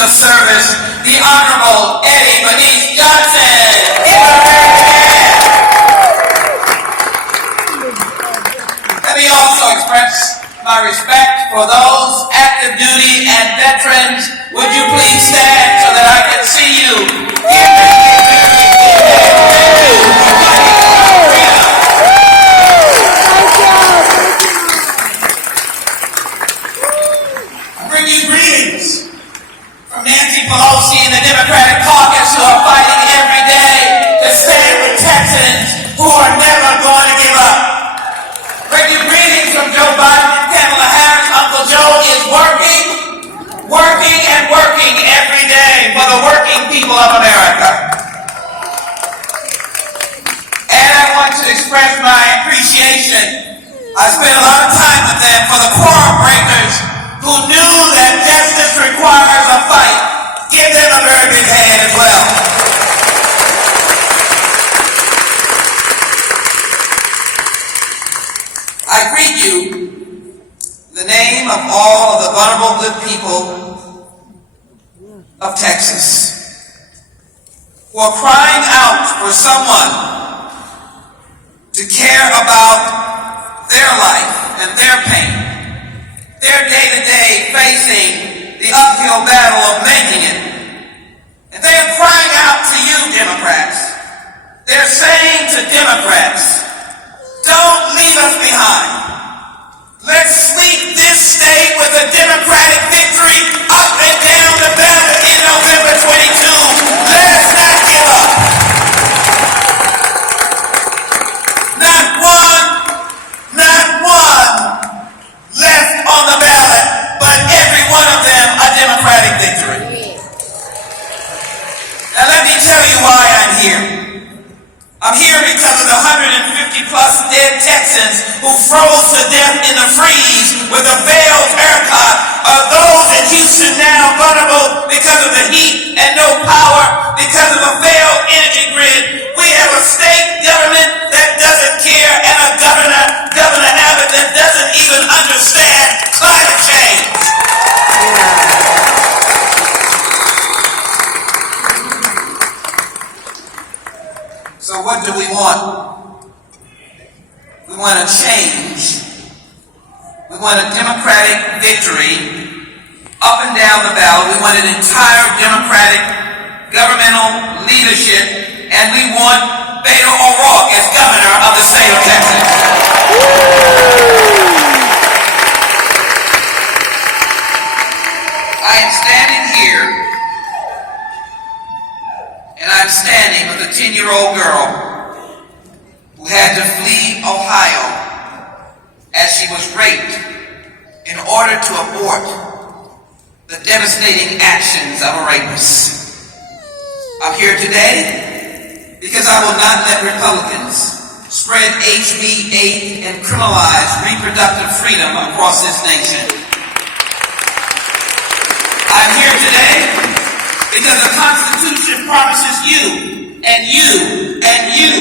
of service, the Honorable Eddie Bernice Johnson. Let me also express my respect for those active duty and veterans. Would you please stand so that I can see you? I bring you greetings from Nancy Pelosi and the Democratic caucus who are fighting every day to stand with Texans who are never going to give up. Bring you greetings from Joe Biden and Kamala Harris. Uncle Joe is working every day for the working people of America. And I want to express my appreciation. I spent a lot of time with them for the quorum breakers who knew that justice requires a fight. Give them a very big hand as well. I greet you in the name of all of the vulnerable good people of Texas who are crying out for someone to care about their life and their pain. They're day-to-day facing the uphill battle of making it. And they're crying out to you, Democrats. They're saying to Democrats, don't leave us behind. Let's sweep this state with a Democratic victory up and down the ballot in November 22. Let's not give up. Not one left on the ballot, but every one of them a Democratic victory. Now let me tell you why I'm here. I'm here because of the 150 plus dead Texans who froze to death in the freeze with a veiled haircut, are those in Houston now vulnerable because of the heat and no power, because of a failed energy grid. We have a state government that doesn't care and a Governor Abbott, that doesn't even understand climate change. So what do we want? We want a change. We want a Democratic victory up and down the ballot. We want an entire Democratic governmental leadership, and we want Beto O'Rourke as governor of the state of Texas. I am standing here, and I'm standing with a 10-year-old girl who had to flee Ohio as she was raped in order to abort the devastating actions of a rapist. I'm here today because I will not let Republicans spread HB 8 and criminalize reproductive freedom across this nation. I'm here today because the Constitution promises you and you and you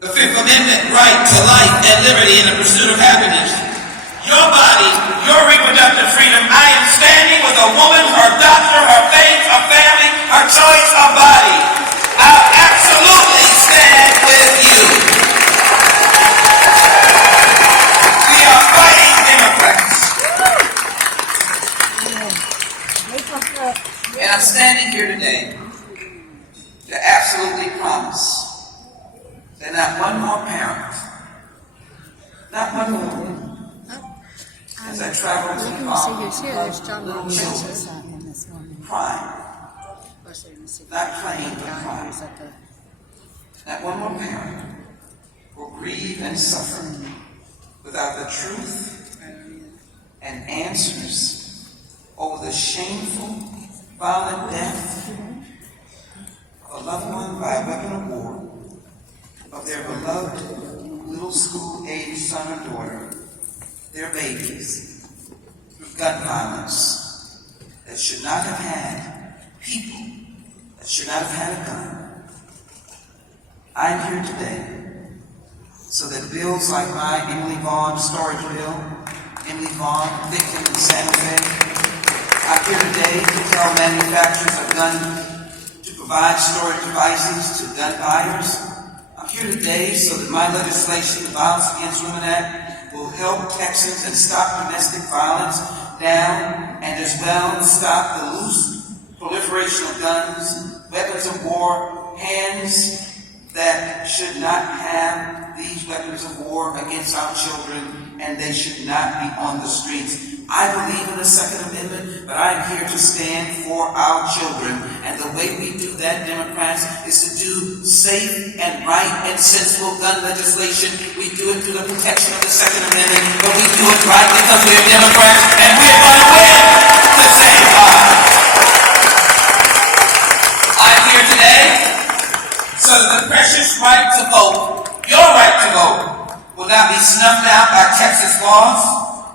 the Fifth Amendment right to life and liberty and the pursuit of happiness. Your body, your reproductive freedom. I am standing with a woman, her doctor, her faith, her family, her choice of body. I'll absolutely stand with you. We are fighting Democrats. And I'm standing here today to absolutely promise that not one more parent, not one more, as I travel to the farm, little children crying, not playing but crying. Not one more parent will grieve and suffer without the truth and answers over the shameful, violent death of a loved one by a weapon of war of their beloved little school-age son or daughter, their babies, through gun violence that should not have had, people that should not have had a gun. I'm here today so that bills like my Emily Vaughn storage bill, Emily Vaughn, victim in Santa Fe, I'm here today to tell manufacturers of gun to provide storage devices to gun buyers. I'm here today so that my legislation, the Violence Against Women Act, will help Texans and stop domestic violence down, and as well stop the loose proliferation of guns, weapons of war, hands that should not have these weapons of war against our children, and they should not be on the streets. I believe in the Second Amendment, but I'm here to stand for our children. And the way we do that, Democrats, is to do safe and right and sensible gun legislation. We do it through the protection of the Second Amendment, but we do it right because we're Democrats, and we're going to win the same fight. I'm here today so that the precious right to vote, your right to vote, will not be snuffed out by Texas laws,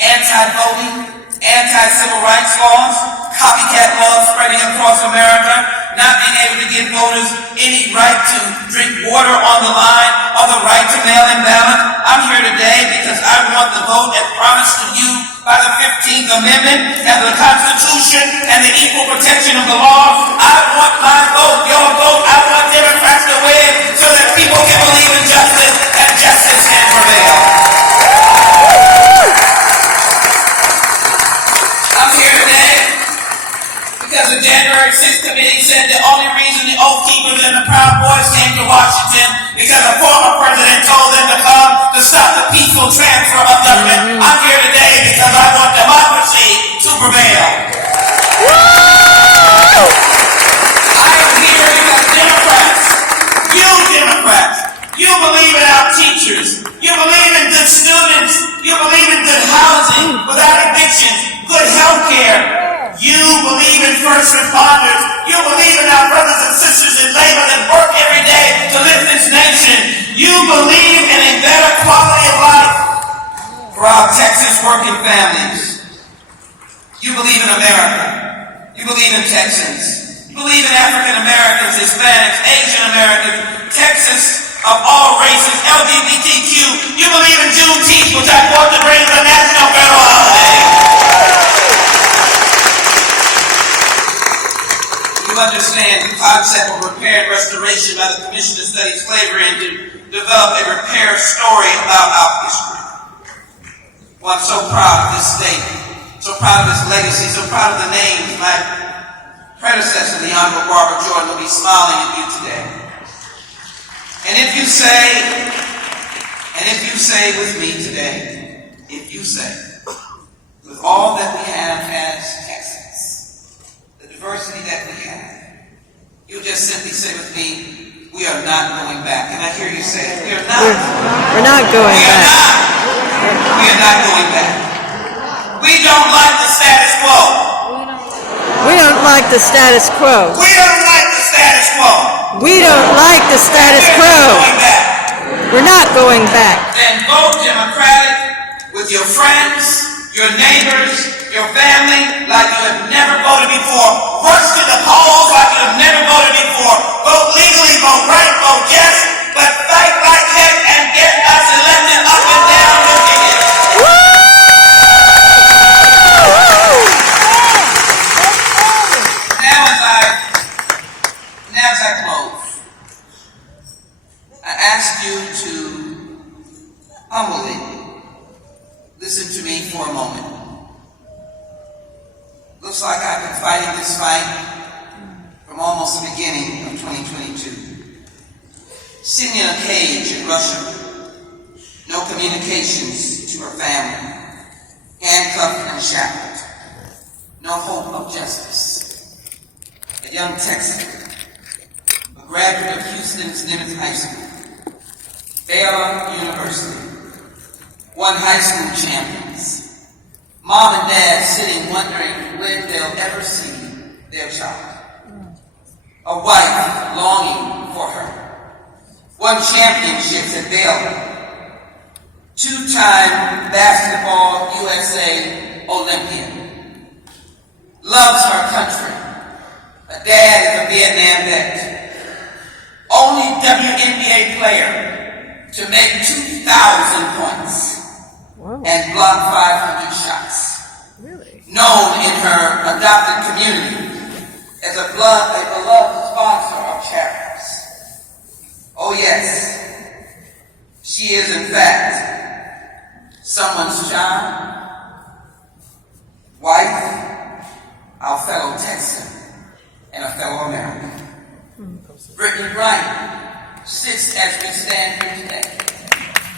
anti-voting, anti-civil rights laws, copycat laws spreading across America, not being able to give voters any right to drink water on the line or the right to mail-in ballot. I'm here today because I want the vote as promised to you by the 15th Amendment and the Constitution and the equal protection of the law. I want my vote, your vote. I want Democrats to win so that people can believe in justice and justice can prevail. I'm here today because the January 6th committee said the only reason the Oath Keepers and the Proud Boys came to Washington because a former president told them to come to stop the peaceful transfer of government. I'm here today because I want democracy to prevail. I am here because Democrats, you believe in our teachers, you believe in good students, you believe in good housing without evictions, good health care. You believe in first responders. You believe in our brothers and sisters in labor that work every day to lift this nation. You believe in a better quality of life for our Texas working families. You believe in America. You believe in Texans. You believe in African Americans, Hispanics, Asian Americans, Texas of all races, LGBTQ. You believe in Juneteenth, which I want to bring the national federal holiday. You understand the concept of repair and restoration by the Commission to Study Slavery and to develop a repair story about our history. Well, I'm so proud of this state, so proud of its legacy, so proud of the names. My predecessor, the Honorable Barbara Jordan, will be smiling at you today. And if you say with me today, with all that we have as Texans, the diversity that we have, you just simply say with me, we are not going back. And I hear you say it. We are not. We're not going back. We are not going back. We don't like the status quo. We don't like the status quo. We don't like the status quo. We don't like the status quo. We're not going back. Then vote Democratic with your friends, your neighbors, your family, like you have never voted before. Rush to the polls like you have never voted before. Vote legally, vote right, vote yes, but fight like heck and get us elected up and down the ticket. Now as I close, I ask you to humbly listen to me for a moment. Looks like I've been fighting this fight from almost the beginning of 2022. Sitting in a cage in Russia, no communications to her family, handcuffed and shackled, no hope of justice. A young Texan, a graduate of Houston's Nimitz High School, Baylor University, won high school champions. Mom and dad sitting wondering when they'll ever see their child. A wife longing for her. Won championships at Baylor. Two-time basketball USA Olympian. Loves her country. A dad is a Vietnam vet. Only WNBA player to make 2,000 points. Whoa. And block 500 shots. Really? known in her adopted community as a beloved sponsor of charities. Oh yes, she is in fact someone's child, wife, our fellow Texan, and a fellow American. Brittany Griner sits as we stand here today.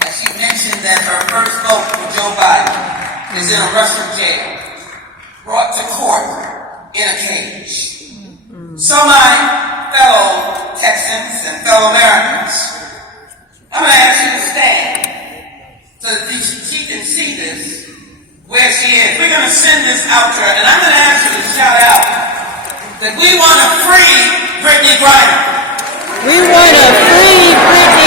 As she mentioned that her first vote for Joe Biden is in a Russian jail, brought to court in a cage. So my fellow Texans and fellow Americans, I'm going to ask you to stand so that she can see this where she is. We're going to send this out to her, and I'm going to ask you to shout out that we want to free Brittany Griner. We want to free Brittany